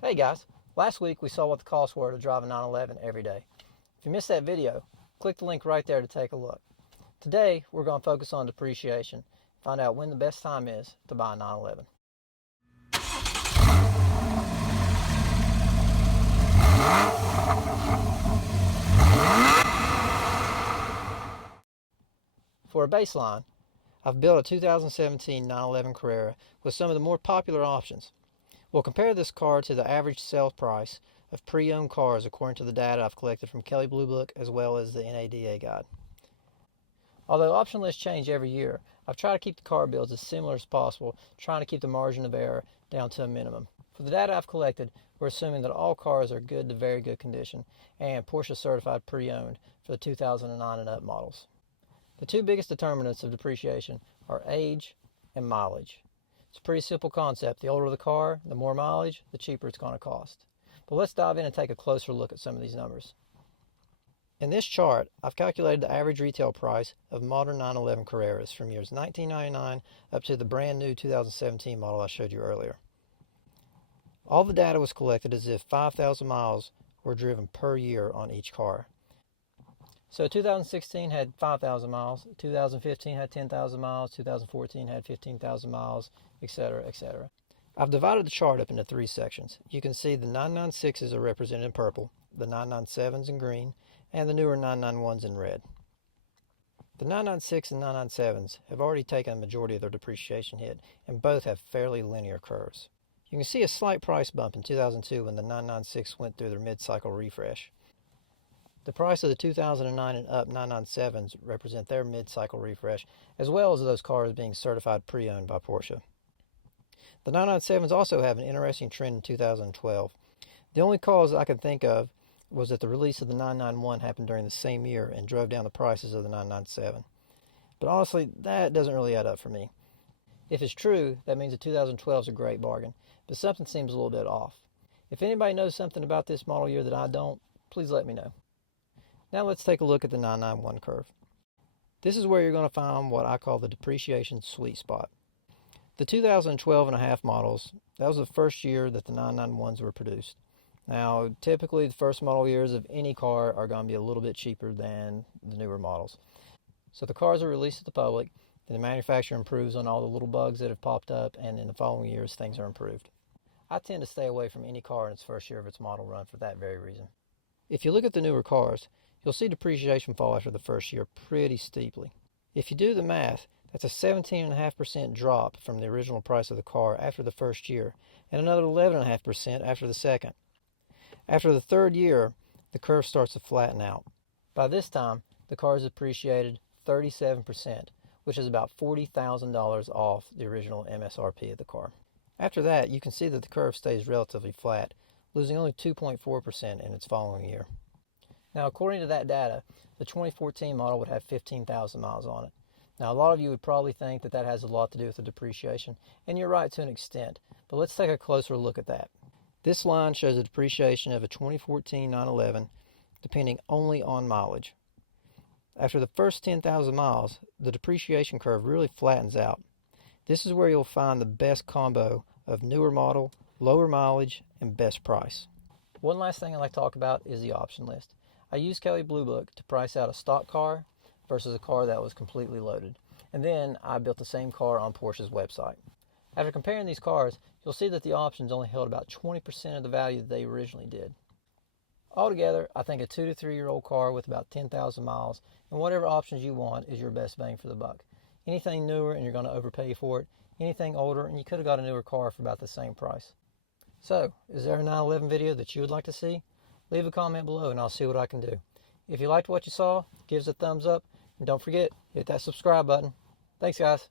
Hey guys, last week we saw what the costs were to drive a 911 every day. If you missed that video, click the link right there to take a look. Today we're going to focus on depreciation, find out when the best time is to buy a 911. For a baseline, I've built a 2017 911 Carrera with some of the more popular options. We'll compare this car to the average sale price of pre-owned cars according to the data I've collected from Kelley Blue Book as well as the NADA guide. Although option lists change every year, I've tried to keep the car builds as similar as possible, trying to keep the margin of error down to a minimum. For the data I've collected, we're assuming that all cars are good to very good condition and Porsche certified pre-owned for the 2009 and up models. The two biggest determinants of depreciation are age and mileage. It's a pretty simple concept. The older the car, the more mileage, the cheaper it's going to cost. But let's dive in and take a closer look at some of these numbers. In this chart, I've calculated the average retail price of modern 911 Carreras from years 1999 up to the brand new 2017 model I showed you earlier. All the data was collected as if 5,000 miles were driven per year on each car. So 2016 had 5,000 miles, 2015 had 10,000 miles, 2014 had 15,000 miles, etc., etc. I've divided the chart up into three sections. You can see the 996s are represented in purple, the 997s in green, and the newer 991s in red. The 996 and 997s have already taken a majority of their depreciation hit, and both have fairly linear curves. You can see a slight price bump in 2002 when the 996 went through their mid-cycle refresh. The price of the 2009 and up 997s represent their mid-cycle refresh, as well as those cars being certified pre-owned by Porsche. The 997s also have an interesting trend in 2012. The only cause I can think of was that the release of the 991 happened during the same year and drove down the prices of the 997. But honestly, that doesn't really add up for me. If it's true, that means the 2012 is a great bargain, but something seems a little bit off. If anybody knows something about this model year that I don't, please let me know. Now let's take a look at the 991 curve. This is where you're going to find what I call the depreciation sweet spot. The 2012 and a half models, that was the first year that the 991s were produced. Now, typically the first model years of any car are going to be a little bit cheaper than the newer models. So the cars are released to the public, and the manufacturer improves on all the little bugs that have popped up, and in the following years things are improved. I tend to stay away from any car in its first year of its model run for that very reason. If you look at the newer cars, you'll see depreciation fall after the first year pretty steeply. If you do the math, that's a 17.5% drop from the original price of the car after the first year, and another 11.5% after the second. After the third year, the curve starts to flatten out. By this time, the car is depreciated 37%, which is about $40,000 off the original MSRP of the car. After that, you can see that the curve stays relatively flat, losing only 2.4% in its following year. Now, according to that data, the 2014 model would have 15,000 miles on it. Now, a lot of you would probably think that that has a lot to do with the depreciation, and you're right to an extent, but let's take a closer look at that. This line shows the depreciation of a 2014 911 depending only on mileage. After the first 10,000 miles, the depreciation curve really flattens out. This is where you'll find the best combo of newer model, lower mileage, and best price. One last thing I'd like to talk about is the option list. I used Kelley Blue Book to price out a stock car versus a car that was completely loaded. And then I built the same car on Porsche's website. After comparing these cars, you'll see that the options only held about 20% of the value that they originally did. Altogether, I think a 2 to 3 year old car with about 10,000 miles and whatever options you want is your best bang for the buck. Anything newer and you're going to overpay for it. Anything older and you could have got a newer car for about the same price. So, is there a 911 video that you would like to see? Leave a comment below and I'll see what I can do. If you liked what you saw, give us a thumbs up and don't forget, hit that subscribe button. Thanks guys.